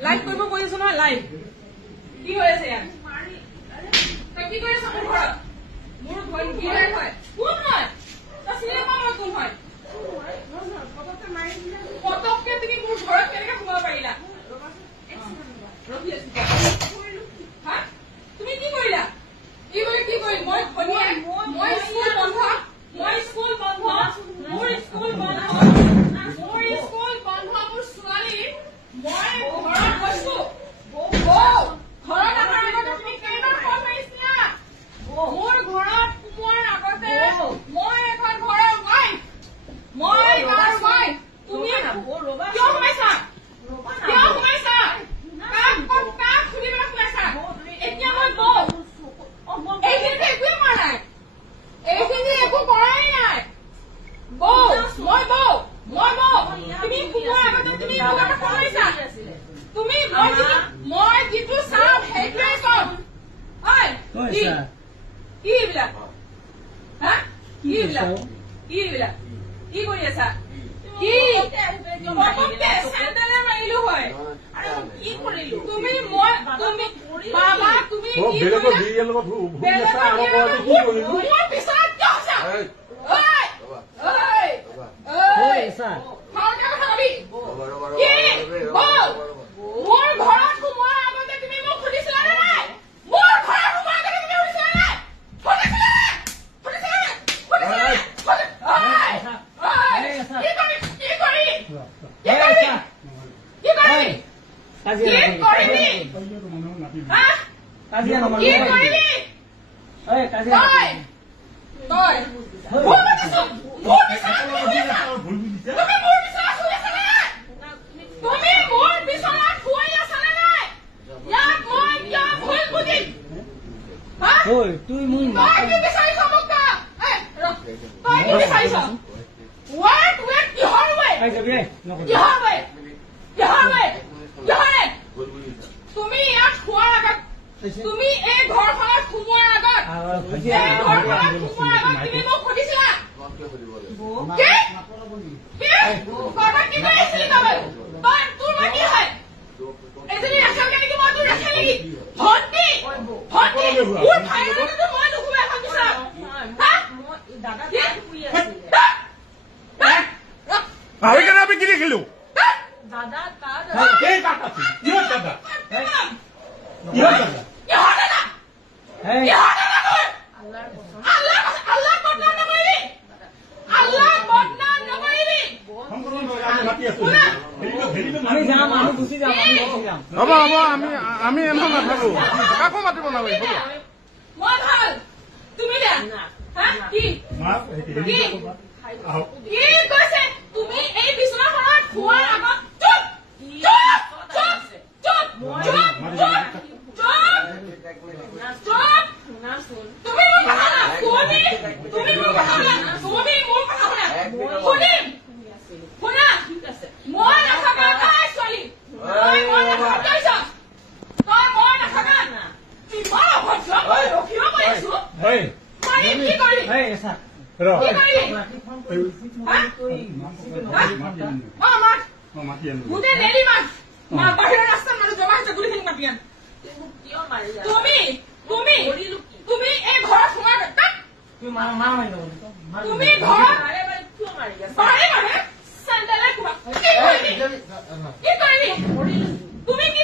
live কৰিব কৈছো নহয় লাইভ কি হৈ আছে ইয়াত তই কি কৰি আছ মোৰ ঘৰত মোৰ ভণ্টি হয় কোন হয় তই চিনি পাওঁ মই কোন হয় পটককে তুমি মোৰ ঘৰত কেনেকে সোমাব পাৰিলা তুমি কি কৰিলা কি কৰি মই স্কুল বন্ধ মোৰ স্কুল বন্ধ মোৰ ছোৱালী মই ঘৰত গৈছো ঘৰত অহাৰ আগতে তুমি কেইবাৰ ফোন মাৰিছিলা মোৰ ঘৰত সোমোৱাৰ আগতে মই এখন ঘৰৰ ৱাইফ তুমি কিয় সোমাইছা কাক সুধিবলৈ সোমাইছা এতিয়া মই এইখিনিতে একোৱে কৰা নাই এইখিনি একো কৰাই নাই মই তুমি সোমোৱাৰ আগতে তুমি মোক এটা ফোন মাৰিছা তুমি মই যিটো চাওঁ সেইটোৱে কম কি এইবিলাক কি কৰি আছা কি চেণ্ডেলে মাৰিলো হয় কি কৰিলো তুমি বাবা তুমি মোৰ ঘৰত সোমোৱাৰ আগতে তুমি মোক সুধিছিলা নে নাই মোৰ ঘৰত সোমোৱাৰ আগতে তুমি সুধিছিলা নে তুই মোৰ তুমি ইয়াত খোৱাৰ আগত তুমি এই ঘৰখনত সোমোৱাৰ আগত তুমি মোক সুধিছিলা তোৰ মই কি হয় এজনী ৰাখালকে নেকি মই তোৰ ৰাখা নেকি ভণ্টি মোৰ ভাইৰ লগতো মই নুশুমাই এখন বিচাৰ আমি কি দেখিলো দাদা আমি যাম আমি গুচি যাম হ'ব আমি এনেও নাথাকো কাকো মাতিব নালাগিব মই ভাল তুমি কি কৈছে তুমি এই বিচনাখনত খোৱাৰ আগত বাহিৰৰ ৰাস্তাত মানুহ জমা হৈছে গুলিখিনি মাতি আন তুমি এই ঘৰত সোমাই তুমি ঘৰত চেণ্ডেলে কি কৰিবি তুমি কি